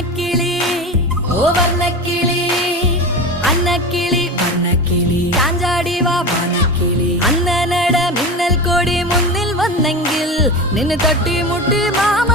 അന്നക്കിളി ഓ വർണ്ണക്കിളി അന്നക്കിളി വർണ്ണക്കിളി ചാഞ്ചാടി വാ വാനക്കിളി അന്നനട മിന്നൽ കൊടി മുന്നിൽ വന്നെങ്കിൽ നിന്നെ തട്ടി മുട്ടി മാമ